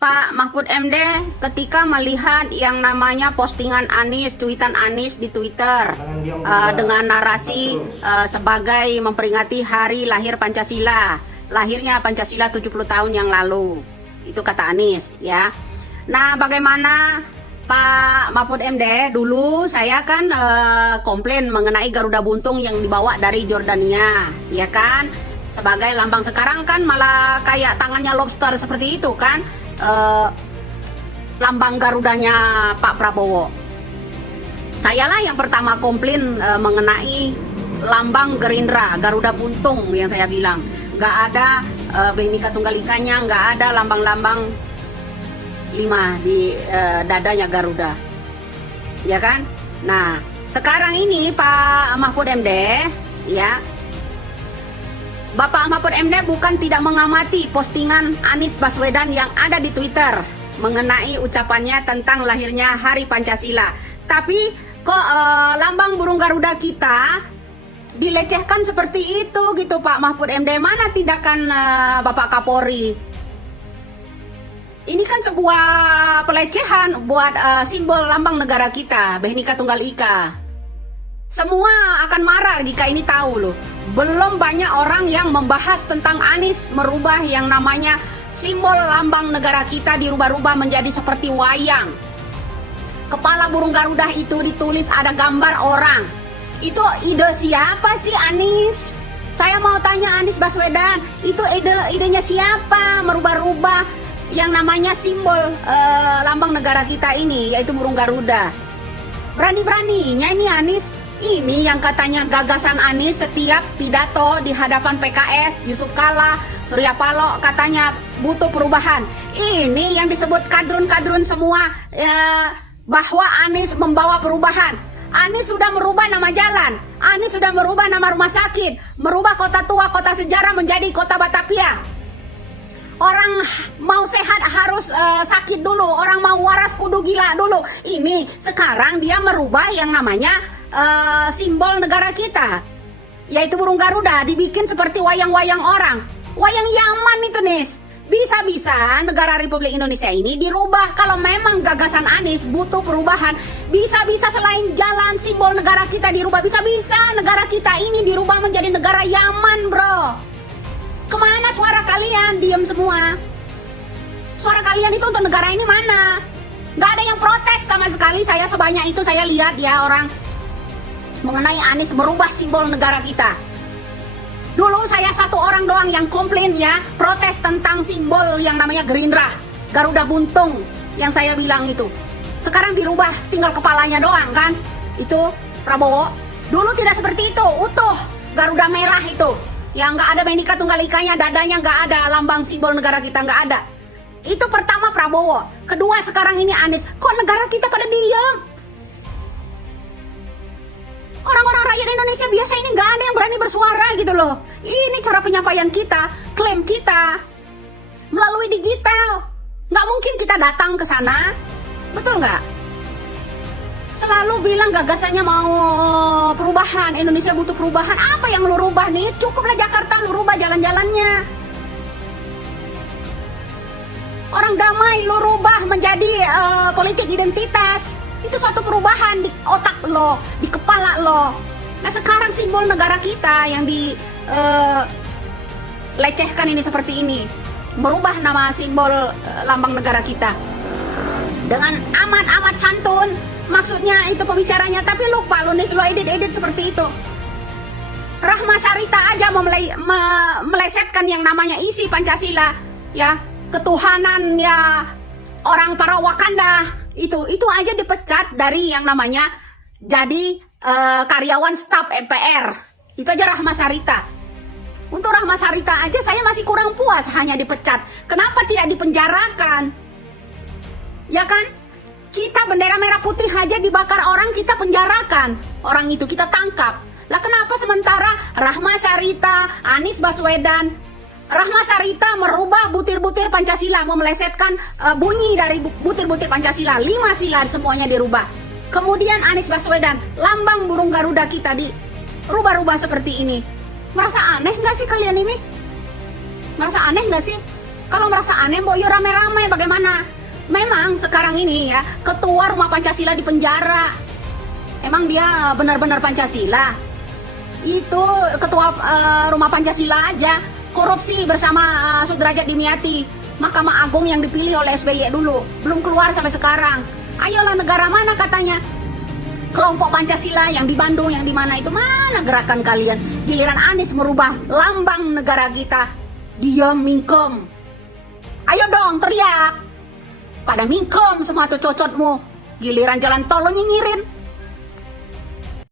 Pak Mahfud MD ketika melihat yang namanya postingan Anies, cuitan Anies di Twitter dengan narasi sebagai memperingati hari lahir Pancasila, lahirnya Pancasila 70 tahun yang lalu, itu kata Anies ya. Nah, bagaimana Pak Mahfud MD? Dulu saya kan komplain mengenai Garuda Buntung yang dibawa dari Jordania, ya kan? Sebagai lambang. Sekarang kan malah kayak tangannya lobster seperti itu kan, lambang Garudanya Pak Prabowo. Sayalah yang pertama komplain mengenai lambang Gerindra, Garuda Buntung yang saya bilang. Nggak ada Bhinneka Tunggal Ikanya, nggak ada lambang-lambang 5 di dadanya Garuda, ya kan? Nah, sekarang ini Pak Mahfud MD, ya, Bapak Mahfud MD bukan tidak mengamati postingan Anies Baswedan yang ada di Twitter mengenai ucapannya tentang lahirnya Hari Pancasila, tapi kok lambang burung Garuda kita dilecehkan seperti itu gitu Pak Mahfud MD. Mana tindakan Bapak Kapolri? Ini kan sebuah pelecehan buat simbol lambang negara kita, Bhinneka Tunggal Ika. Semua akan marah jika ini tahu loh. Belum banyak orang yang membahas tentang Anies merubah yang namanya simbol lambang negara kita, dirubah-rubah menjadi seperti wayang. Kepala burung Garuda itu ditulis ada gambar orang. Itu ide siapa sih Anies? Saya mau tanya Anies Baswedan, itu idenya siapa merubah-rubah yang namanya simbol lambang negara kita ini, yaitu burung Garuda? Berani-beraninya ini Anies. Ini yang katanya gagasan Anies setiap pidato di hadapan PKS, Yusuf Kala, Surya Paloh katanya butuh perubahan. Ini yang disebut kadrun-kadrun semua bahwa Anies membawa perubahan. Anies sudah merubah nama jalan, Anies sudah merubah nama rumah sakit, merubah kota tua, kota sejarah menjadi kota Batavia. Orang mau sehat harus sakit dulu, orang mau waras kudu gila dulu. Ini sekarang dia merubah yang namanya simbol negara kita, yaitu burung Garuda, dibikin seperti wayang-wayang orang. Wayang Yaman itu Nis. Bisa-bisa negara Republik Indonesia ini dirubah. Kalau memang gagasan Anies butuh perubahan, bisa-bisa selain jalan simbol negara kita dirubah, bisa-bisa negara kita ini dirubah menjadi negara Yaman, bro. Kemana suara kalian? Diam semua. Suara kalian itu untuk negara ini mana? Gak ada yang protes sama sekali. Saya sebanyak itu saya lihat ya orang mengenai Anies merubah simbol negara kita. Dulu saya satu orang doang yang komplain ya, protes tentang simbol yang namanya Gerindra, Garuda Buntung yang saya bilang itu. Sekarang dirubah tinggal kepalanya doang kan? Itu Prabowo. Dulu tidak seperti itu, utuh Garuda merah itu. Yang nggak ada Bhinneka Tunggal Ikanya, dadanya nggak ada lambang simbol negara kita, nggak ada. Itu pertama Prabowo. Kedua sekarang ini Anies. Kok negara kita pada diem? Orang-orang rakyat Indonesia biasa ini nggak ada yang berani bersuara gitu loh. Ini cara penyampaian kita, klaim kita melalui digital. Nggak mungkin kita datang ke sana, betul nggak? Selalu bilang gagasannya mau perubahan, Indonesia butuh perubahan. Apa yang lu rubah nih? Cukuplah Jakarta lu rubah jalan-jalannya. Orang damai lu rubah menjadi politik identitas. Itu suatu perubahan di otak lo, di kepala lo. Nah sekarang simbol negara kita yang dilecehkan ini seperti ini, merubah nama simbol lambang negara kita dengan amat-amat santun. Maksudnya itu pembicaranya, tapi lupa lo nih, lo edit-edit seperti itu. Rahma Sarita aja melesetkan yang namanya isi Pancasila, ya, ketuhanan ya orang para Wakanda. Itu aja dipecat dari yang namanya jadi karyawan staf MPR. Itu aja Rahma Sarita. Untuk Rahma Sarita aja saya masih kurang puas hanya dipecat. Kenapa tidak dipenjarakan? Ya kan? Kita bendera merah putih aja dibakar orang, kita penjarakan. Orang itu kita tangkap. Lah kenapa sementara Rahma Sarita, Anies Baswedan, Rahma Sarita merubah butir-butir Pancasila, memelesetkan bunyi dari butir-butir Pancasila, 5 sila semuanya dirubah. Kemudian Anies Baswedan, lambang burung Garuda kita dirubah-rubah seperti ini. Merasa aneh nggak sih kalian ini? Merasa aneh nggak sih? Kalau merasa aneh, mbok, yuk rame-rame bagaimana? Memang sekarang ini ya, ketua Rumah Pancasila di penjara. Emang dia benar-benar Pancasila? Itu ketua Rumah Pancasila aja korupsi bersama Sudrajat Dimyati, Mahkamah Agung yang dipilih oleh SBY dulu, belum keluar sampai sekarang. Ayolah, negara mana katanya kelompok Pancasila yang di Bandung, yang di mana itu, mana gerakan kalian? Giliran Anies merubah lambang negara kita, diam mingkem. Ayo dong teriak, pada mingkem semua tuh cocotmu. Giliran jalan tol lo nyinyirin.